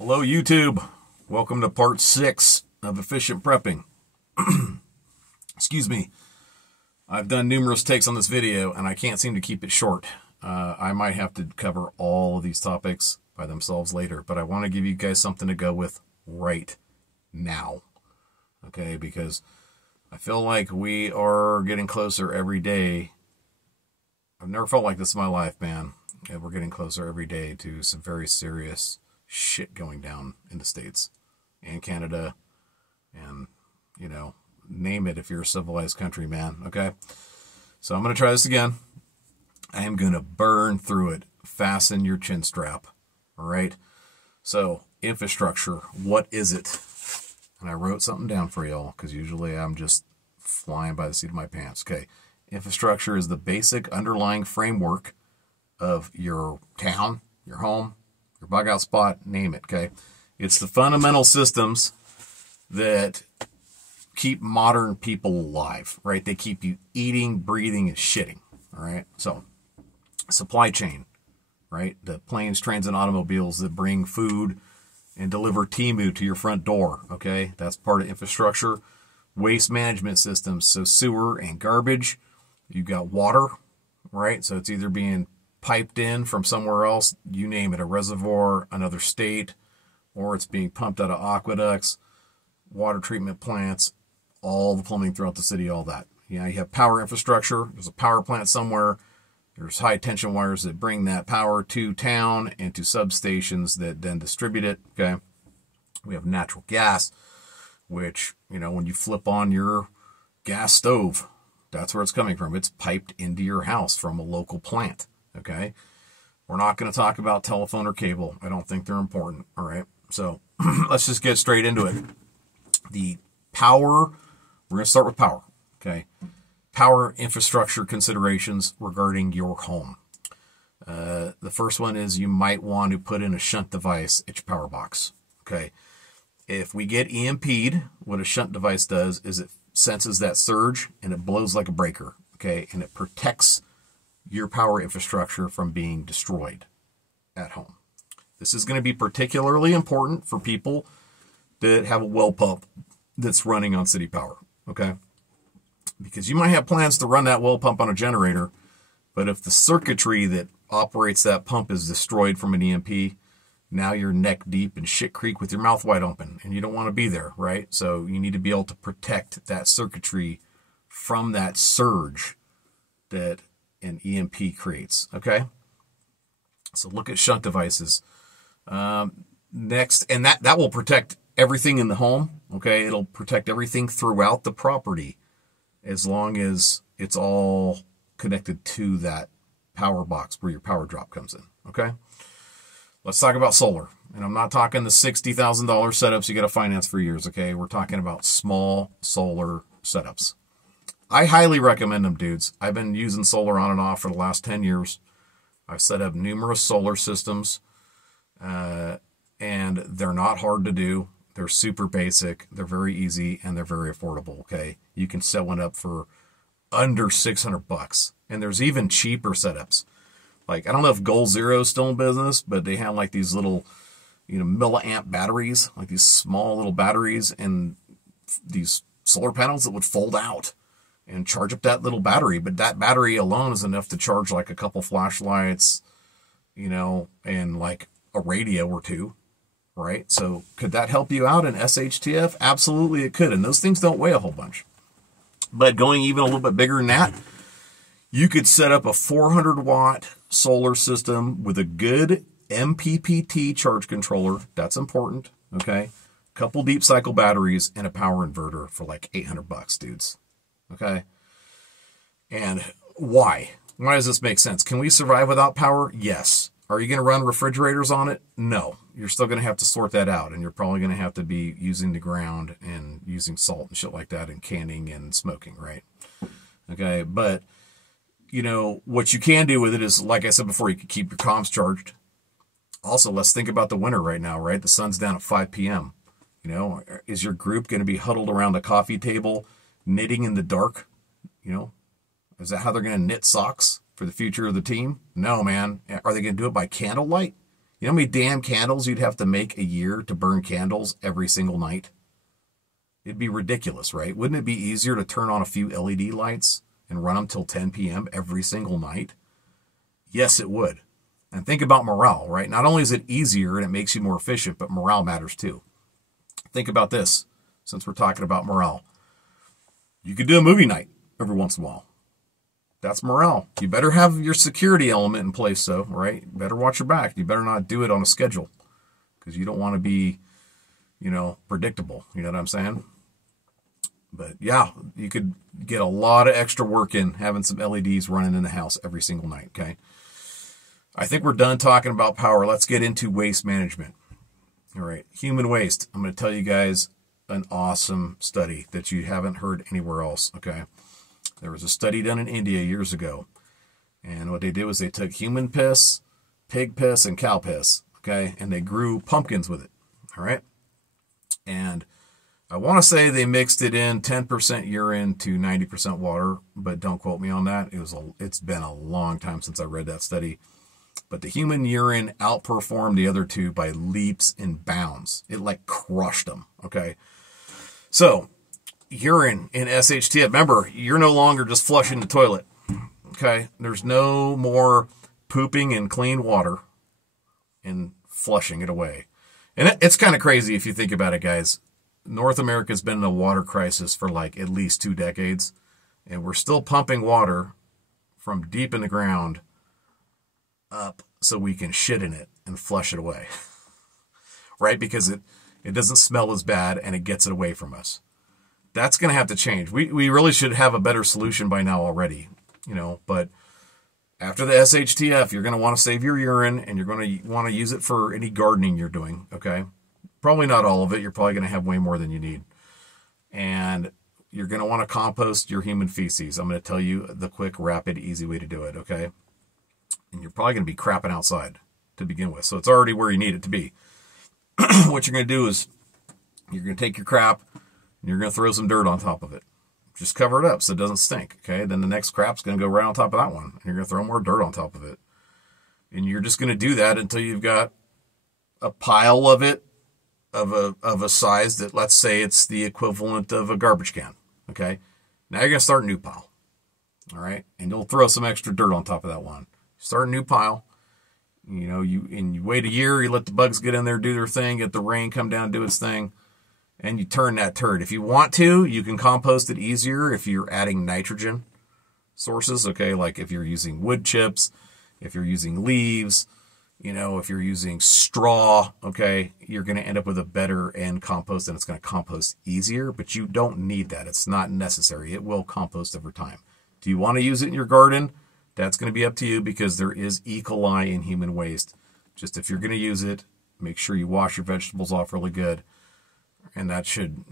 Hello YouTube, welcome to part 6 of efficient prepping. Excuse me, I've done numerous takes on this video and I can't seem to keep it short. I might have to cover all of these topics by themselves later, but I want to give you guys something to go with right now. Okay, because I feel like we are getting closer every day. I've never felt like this in my life, man. And we're getting closer every day to some very serious shit going down in the States and Canada and, you know, name it if you're a civilized country, man. Okay, so I'm going to try this again. I am going to burn through it. Fasten your chin strap. All right, so infrastructure, what is it? And I wrote something down for y'all because usually I'm just flying by the seat of my pants. Okay, infrastructure is the basic underlying framework of your town, your home, your bug out spot, name it, okay? It's the fundamental systems that keep modern people alive, right? They keep you eating, breathing, and shitting, all right? So, supply chain, right? The planes, trains, and automobiles that bring food and deliver Timu to your front door, okay? That's part of infrastructure. Waste management systems, so sewer and garbage. You've got water, right? So it's either being piped in from somewhere else, you name it, a reservoir, another state, or it's being pumped out of aqueducts, water treatment plants, all the plumbing throughout the city, all that. You know, you have power infrastructure. There's a power plant somewhere. There's high tension wires that bring that power to town and to substations that then distribute it, okay? We have natural gas, which, you know, when you flip on your gas stove, that's where it's coming from. It's piped into your house from a local plant. Okay, we're not going to talk about telephone or cable. I don't think they're important. All right, so let's just get straight into it. The power, we're going to start with power. Okay, power infrastructure considerations regarding your home. The first one is you might want to put in a shunt device at your power box. Okay, if we get EMP'd, what a shunt device does is it senses that surge and it blows like a breaker. Okay, and it protects your power infrastructure from being destroyed at home. This is going to be particularly important for people that have a well pump that's running on city power, okay? Because you might have plans to run that well pump on a generator, but if the circuitry that operates that pump is destroyed from an EMP, now you're neck deep in shit creek with your mouth wide open, and you don't want to be there, right? So you need to be able to protect that circuitry from that surge that an EMP creates, okay? So look at shunt devices. Next, and that will protect everything in the home, okay? It'll protect everything throughout the property as long as it's all connected to that power box where your power drop comes in, okay? Let's talk about solar. And I'm not talking the $60,000 setups you got to finance for years, okay? We're talking about small solar setups. I highly recommend them, dudes. I've been using solar on and off for the last 10 years. I've set up numerous solar systems, and they're not hard to do. They're super basic. They're very easy, and they're very affordable, okay? You can set one up for under $600, and there's even cheaper setups. Like, I don't know if Goal Zero is still in business, but they have like these little, you know, milliamp batteries, like these small little batteries, and these solar panels that would fold out and charge up that little battery. But that battery alone is enough to charge like a couple flashlights, you know, and like a radio or two, right? So could that help you out in SHTF? Absolutely it could. And those things don't weigh a whole bunch. But going even a little bit bigger than that, you could set up a 400-watt solar system with a good MPPT charge controller. That's important, okay? Couple deep cycle batteries and a power inverter for like $800, dudes. Okay, and why? Why does this make sense? Can we survive without power? Yes. Are you going to run refrigerators on it? No. You're still going to have to sort that out, and you're probably going to have to be using the ground and using salt and shit like that and canning and smoking, right? Okay, but, you know, what you can do with it is, like I said before, you can keep your comms charged. Also, let's think about the winter right now, right? The sun's down at 5 p.m. You know, is your group going to be huddled around a coffee table knitting in the dark? You know, is that how they're going to knit socks for the future of the team? No, man. Are they going to do it by candlelight? You know how many damn candles you'd have to make a year to burn candles every single night? It'd be ridiculous, right? Wouldn't it be easier to turn on a few LED lights and run them till 10 p.m. every single night? Yes, it would. And think about morale, right? Not only is it easier and it makes you more efficient, but morale matters too. Think about this, since we're talking about morale. You could do a movie night every once in a while. That's morale. You better have your security element in place, though, right? You better watch your back. You better not do it on a schedule because you don't want to be, predictable. You know what I'm saying? But yeah, you could get a lot of extra work in having some LEDs running in the house every single night, okay? I think we're done talking about power. Let's get into waste management. All right, human waste. I'm going to tell you guys an awesome study that you haven't heard anywhere else, okay? There was a study done in India years ago, and what they did was they took human piss, pig piss, and cow piss, okay, and they grew pumpkins with it, all right? And I want to say they mixed it in 10% urine to 90% water, but don't quote me on that. It's been a long time since I read that study. But the human urine outperformed the other two by leaps and bounds. It like crushed them, okay? So, urine in SHTF, remember, you're no longer just flushing the toilet, okay? There's no more pooping in clean water and flushing it away. And it's kind of crazy if you think about it, guys. North America's been in a water crisis for like at least 2 decades, and we're still pumping water from deep in the ground up so we can shit in it and flush it away, right? Because it doesn't smell as bad and it gets it away from us. That's going to have to change. We really should have a better solution by now already, but after the SHTF, you're going to want to save your urine and you're going to want to use it for any gardening you're doing, okay? Probably not all of it. You're probably going to have way more than you need. And you're going to want to compost your human feces. I'm going to tell you the quick, rapid, easy way to do it, okay? And you're probably going to be crapping outside to begin with. So it's already where you need it to be. What you're going to do is you're going to take your crap and you're going to throw some dirt on top of it. Just cover it up so it doesn't stink, okay? Then the next crap's going to go right on top of that one. And you're going to throw more dirt on top of it. And you're just going to do that until you've got a pile of it of a size that, let's say it's the equivalent of a garbage can, okay? Now you're going to start a new pile, all right? And you'll throw some extra dirt on top of that one. Start a new pile. You wait a year, you let the bugs get in there, do their thing, get the rain come down, do its thing, and you turn that turd. If you want to, you can compost it easier if you're adding nitrogen sources, okay? Like if you're using wood chips, if you're using leaves, if you're using straw, okay, you're going to end up with a better end compost and it's going to compost easier, but you don't need that. It's not necessary. It will compost over time. Do you want to use it in your garden? That's going to be up to you because there is E. coli in human waste. Just if you're going to use it, make sure you wash your vegetables off really good, and that should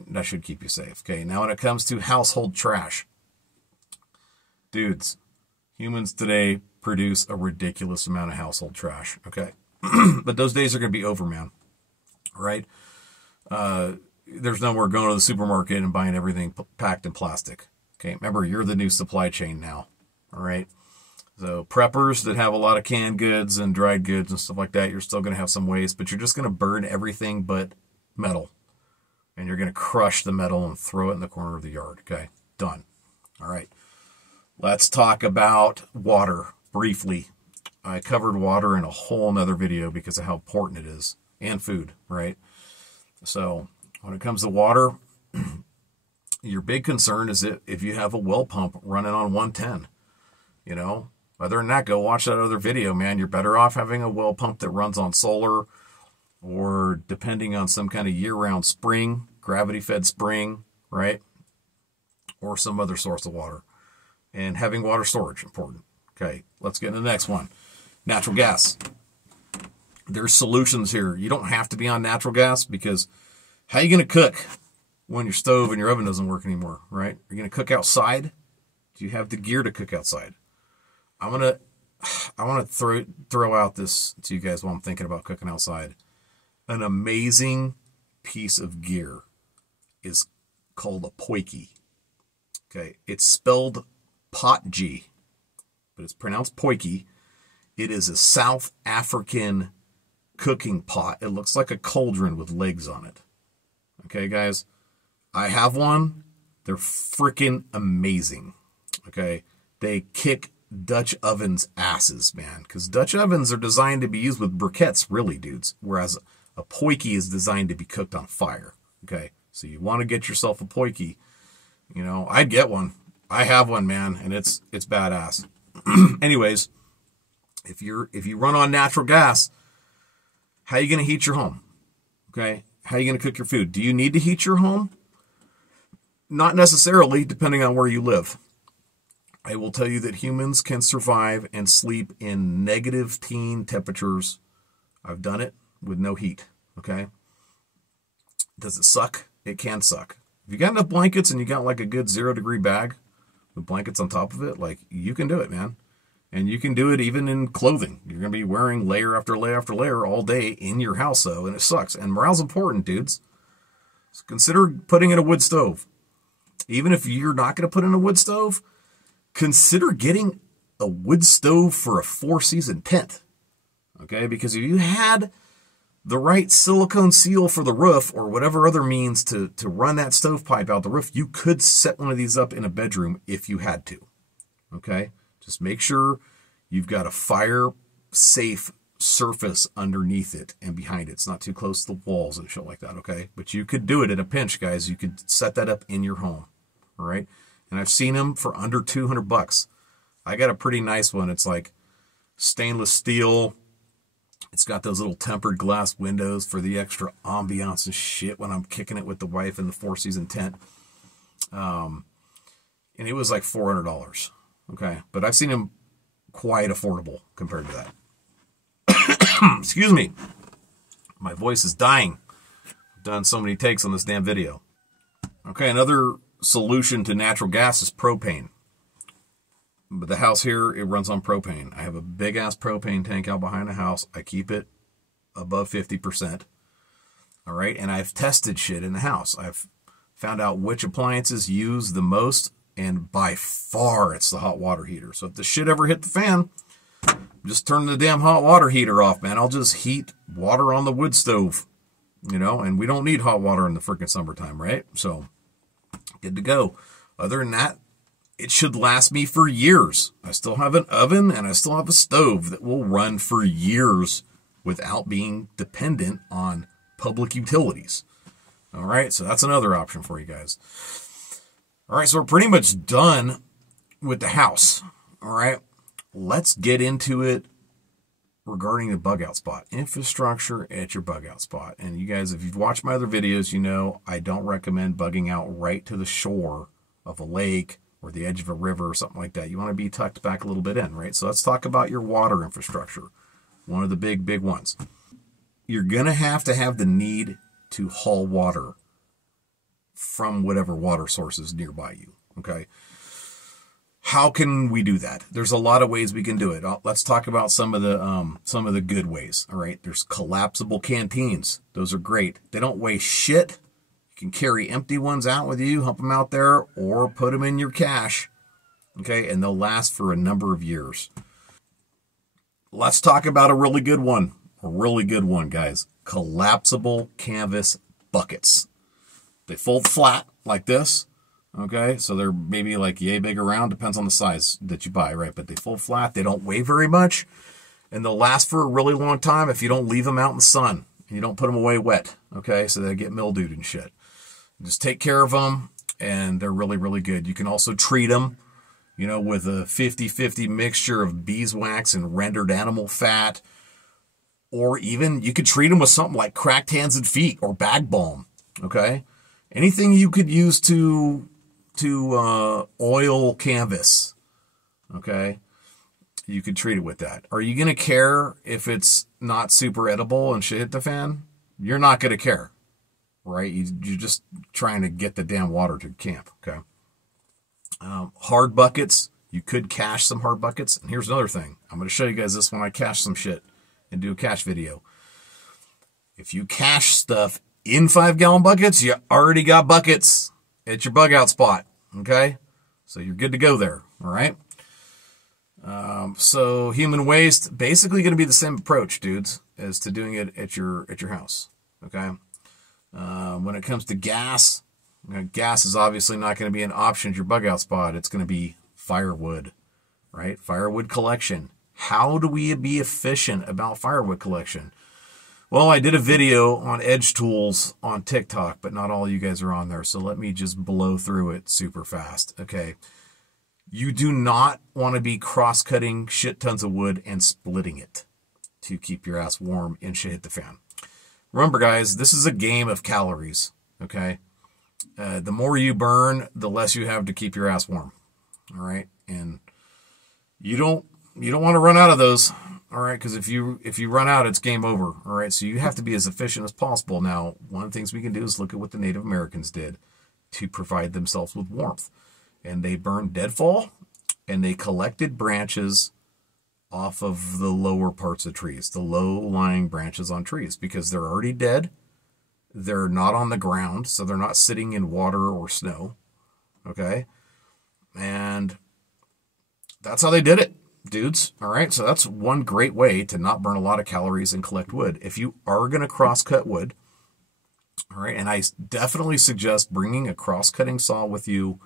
keep you safe. Okay, now when it comes to household trash, dudes, humans today produce a ridiculous amount of household trash, okay? But those days are going to be over, man, right? There's no more going to the supermarket and buying everything packed in plastic, okay? Remember, you're the new supply chain now, all right? So preppers that have a lot of canned goods and dried goods and stuff like that, you're still going to have some waste, but you're just going to burn everything but metal. And you're going to crush the metal and throw it in the corner of the yard, okay? Done. All right. Let's talk about water briefly. I covered water in a whole nother video because of how important it is, and food, right? So when it comes to water, your big concern is that if you have a well pump running on 110, other than that, go watch that other video, man. You're better off having a well pump that runs on solar or depending on some kind of year-round spring, gravity-fed spring, right? Or some other source of water. And having water storage, important. Okay, let's get into the next one. Natural gas. There's solutions here. You don't have to be on natural gas because how are you going to cook when your stove and your oven doesn't work anymore, right? Are you going to cook outside? Do you have the gear to cook outside? I want to throw out this to you guys while I'm thinking about cooking outside. An amazing piece of gear is called a poiki. Okay, it's spelled potg, but it's pronounced poiki. It is a South African cooking pot. It looks like a cauldron with legs on it. Okay, guys? I have one. They're freaking amazing. Okay? They kick Dutch ovens' asses, man. Because Dutch ovens are designed to be used with briquettes, really, dudes. Whereas a poiky is designed to be cooked on fire. Okay? So you want to get yourself a poiky. You know, I'd get one. I have one, man, and it's badass. Anyways, if you run on natural gas, how are you going to heat your home? Okay? How are you going to cook your food? Do you need to heat your home? Not necessarily, depending on where you live. I will tell you that humans can survive and sleep in negative teen temperatures. I've done it with no heat. Okay? Does it suck? It can suck. If you got enough blankets and you got like a good 0-degree bag with blankets on top of it, like, you can do it, man. And you can do it even in clothing. You're going to be wearing layer after layer after layer all day in your house, though, and it sucks. And morale's important, dudes. So consider putting in a wood stove. Even if you're not going to put in a wood stove, consider getting a wood stove for a 4-season tent. Okay? Because if you had the right silicone seal for the roof or whatever other means to run that stovepipe out the roof, you could set one of these up in a bedroom if you had to. Okay? Just make sure you've got a fire-safe surface underneath it and behind it. It's not too close to the walls and shit like that, okay? But you could do it in a pinch, guys. You could set that up in your home, all right? And I've seen them for under $200. I got a pretty nice one. It's like stainless steel. It's got those little tempered glass windows for the extra ambiance and shit when I'm kicking it with the wife in the 4-season tent. And it was like $400. Okay, but I've seen them quite affordable compared to that. Excuse me. My voice is dying. I've done so many takes on this damn video. Okay, another solution to natural gas is propane. But the house here, it runs on propane. I have a big-ass propane tank out behind the house. I keep it above 50%. All right, and I've tested shit in the house. I've found out which appliances use the most, and by far, it's the hot water heater. So if the shit ever hit the fan, just turn the damn hot water heater off, man. I'll just heat water on the wood stove, you know, and we don't need hot water in the freaking summertime, right? So, good to go. Other than that, it should last me for years. I still have an oven, and I still have a stove that will run for years without being dependent on public utilities. All right, so that's another option for you guys. All right, so we're pretty much done with the house. All right, let's get into it regarding the bug out spot. Infrastructure at your bug out spot. And you guys, if you've watched my other videos, you know I don't recommend bugging out right to the shore of a lake or the edge of a river or something like that. You want to be tucked back a little bit in, right? So let's talk about your water infrastructure. One of the big ones. You're going to have the need to haul water from whatever water source is nearby you, okay? How can we do that? There's a lot of ways we can do it. Let's talk about some of the good ways, all right? There's collapsible canteens. Those are great. They don't weigh shit. You can carry empty ones out with you, hump them out there, or put them in your cache, okay? And they'll last for a number of years. Let's talk about a really good one, guys. Collapsible canvas buckets. They fold flat like this, okay? So they're maybe like yay big around, depends on the size that you buy, right? But they fold flat, they don't weigh very much, and they'll last for a really long time if you don't leave them out in the sun and you don't put them away wet, okay? So they get mildewed and shit. Just take care of them, and they're really good. You can also treat them, you know, with a 50-50 mixture of beeswax and rendered animal fat, or even you could treat them with something like cracked hands and feet or bag balm, okay? Anything you could use to oil canvas, okay? You could treat it with that. Are you going to care if it's not super edible and shit hit the fan? You're not going to care, right? You're just trying to get the damn water to camp, okay? Hard buckets. You could cache some hard buckets. And here's another thing. I'm going to show you guys this when I cache some shit and do a cache video. If you cache stuff in 5-gallon buckets, you already got buckets at your bug out spot, okay? So you're good to go there, all right? So human waste, basically going to be the same approach, dudes, as to doing it at your house. Okay. When it comes to gas, gas is obviously not going to be an option at your bug out spot. It's going to be firewood, right? Firewood collection. How do we be efficient about firewood collection? Well, I did a video on edge tools on TikTok, but not all you guys are on there. So let me just blow through it super fast. Okay. You do not want to be cross-cutting shit tons of wood and splitting it to keep your ass warm and shit hit the fan. Remember, guys, this is a game of calories, okay? The more you burn, the less you have to keep your ass warm, all right? And you don't want to run out of those, all right? Because if you run out, it's game over, all right? So you have to be as efficient as possible. Now, one of the things we can do is look at what the Native Americans did to provide themselves with warmth. And they burned deadfall, and they collected branches off of the lower parts of trees, the low-lying branches on trees, because they're already dead. They're not on the ground, so they're not sitting in water or snow, okay? And that's how they did it, dudes, all right? So that's one great way to not burn a lot of calories and collect wood. If you are going to cross-cut wood, all right, and I definitely suggest bringing a cross-cutting saw with you.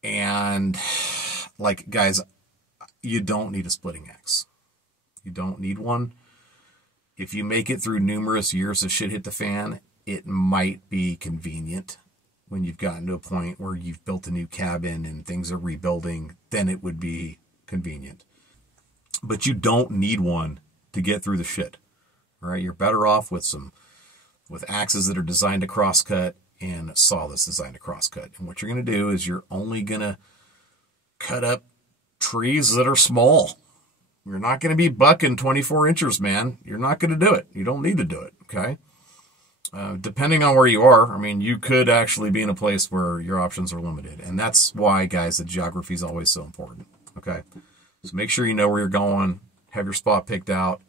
And, like, guys, you don't need a splitting axe. You don't need one. If you make it through numerous years of shit hit the fan, it might be convenient when you've gotten to a point where you've built a new cabin and things are rebuilding, then it would be convenient. But you don't need one to get through the shit. All right, you're better off with axes that are designed to cross-cut and a saw that's designed to cross-cut. And what you're going to do is you're only going to cut up trees that are small. You're not going to be bucking 24 inches, man. You're not going to do it. You don't need to do it, okay? Depending on where you are, I mean, you could actually be in a place where your options are limited. And that's why, guys, the geography is always so important, okay? So make sure you know where you're going, have your spot picked out,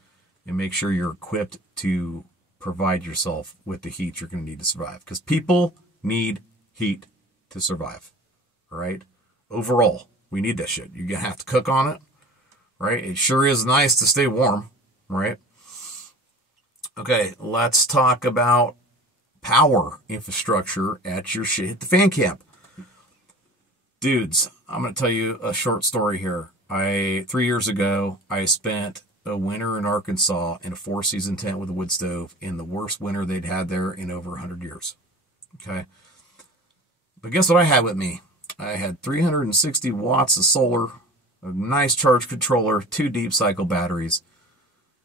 and make sure you're equipped to provide yourself with the heat you're going to need to survive. Because people need heat to survive, all right? Overall, we need that shit. You're going to have to cook on it, right? It sure is nice to stay warm, right? Okay, let's talk about power infrastructure at your shit hit the fan camp. Dudes, I'm going to tell you a short story here. 3 years ago, I spent a winter in Arkansas in a 4-season tent with a wood stove in the worst winter they'd had there in over 100 years. Okay. But guess what I had with me? I had 360 watts of solar, a nice charge controller, 2 deep cycle batteries,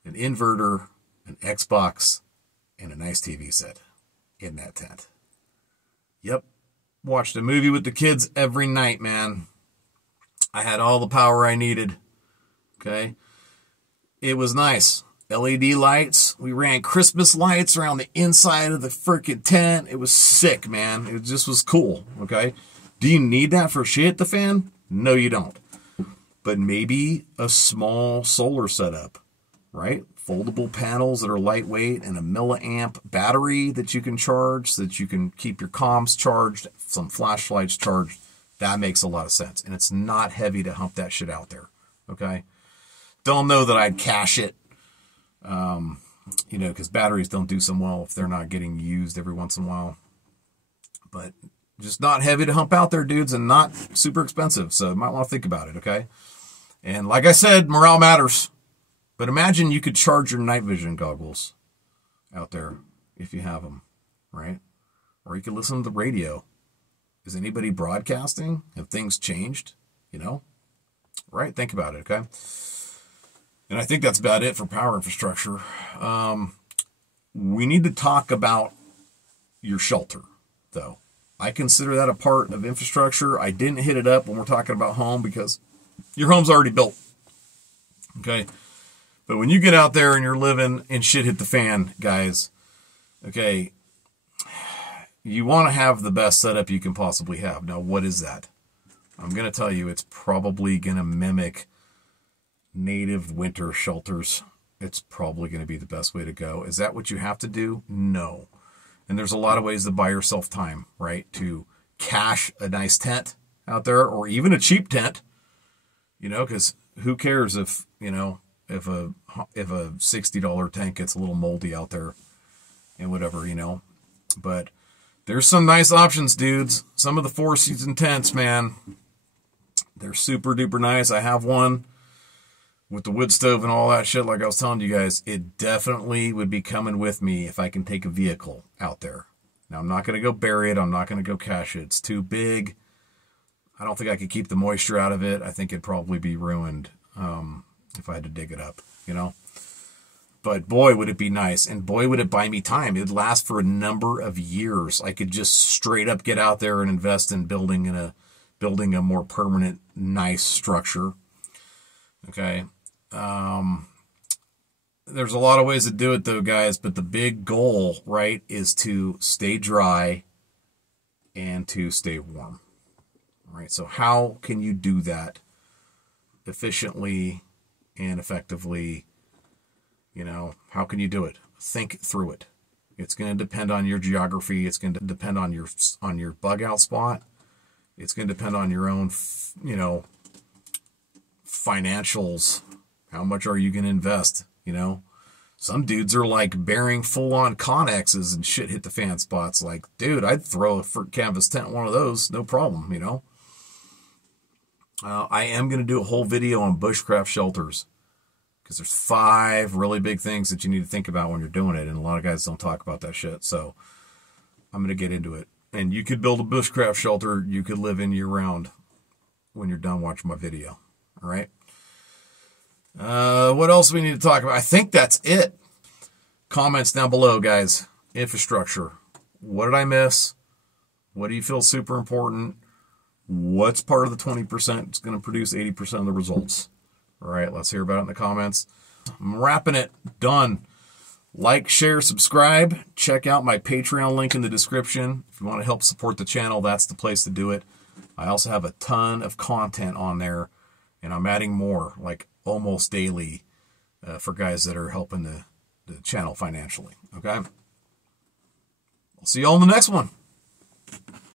an inverter, an Xbox, and a nice TV set in that tent. Yep. Watched a movie with the kids every night, man. I had all the power I needed. Okay. It was nice. LED lights. We ran Christmas lights around the inside of the freaking tent. It was sick, man. It just was cool, okay? Do you need that for shit hit the fan? No, you don't. But maybe a small solar setup, right? Foldable panels that are lightweight and a milliamp battery that you can charge so that you can keep your comms charged, some flashlights charged. That makes a lot of sense. And it's not heavy to hump that shit out there, okay? Don't know that I'd cache it, you know, because batteries don't do so well if they're not getting used every once in a while. But just not heavy to hump out there, dudes, and not super expensive. So you might want to think about it, okay? And like I said, morale matters. But imagine you could charge your night vision goggles out there if you have them, right? Or you could listen to the radio. Is anybody broadcasting? Have things changed? You know? Right? Think about it, okay? And I think that's about it for power infrastructure. We need to talk about your shelter, though. I consider that a part of infrastructure. I didn't hit it up when we're talking about home because your home's already built. Okay? But when you get out there and you're living and shit hit the fan, guys, okay, you want to have the best setup you can possibly have. Now, what is that? I'm going to tell you, it's probably going to mimic native winter shelters. It's probably going to be the best way to go. Is that what you have to do? No. And there's a lot of ways to buy yourself time, right? To cache a nice tent out there or even a cheap tent. You know, because who cares if, you know, if a $60 tank gets a little moldy out there and whatever, you know. But there's some nice options, dudes. Some of the 4-season tents, man, they're super duper nice. I have one with the wood stove and all that shit. Like I was telling you guys, it definitely would be coming with me if I can take a vehicle out there. Now, I'm not going to go bury it. I'm not going to go cache it. It's too big. I don't think I could keep the moisture out of it. I think it'd probably be ruined if I had to dig it up, you know. But boy, would it be nice. And boy, would it buy me time. It'd last for a number of years. I could just straight up get out there and invest in building a more permanent, nice structure. Okay. There's a lot of ways to do it, though, guys. But the big goal, right, is to stay dry and to stay warm. All right. So how can you do that efficiently and effectively? You know, how can you do it? Think through it. It's going to depend on your geography. It's going to depend on your bug out spot. It's going to depend on your own, you know, financials. How much are you going to invest? You know, some dudes are like bearing full-on Connexes and shit hit the fan spots. Like, dude, I'd throw a canvas tent one of those, no problem. You know, I am going to do a whole video on bushcraft shelters, because there's 5 really big things that you need to think about when you're doing it, and a lot of guys don't talk about that shit. So I'm going to get into it. And you could build a bushcraft shelter you could live in year-round when you're done watching my video. All right? What else do we need to talk about? I think that's it. Comments down below, guys. Infrastructure. What did I miss? What do you feel super important? What's part of the 20% that's going to produce 80% of the results? All right, let's hear about it in the comments. I'm wrapping it. Done. Like, share, subscribe. Check out my Patreon link in the description. If you want to help support the channel, that's the place to do it. I also have a ton of content on there, and I'm adding more, like almost daily, for guys that are helping the channel financially. Okay? I'll see you all in the next one.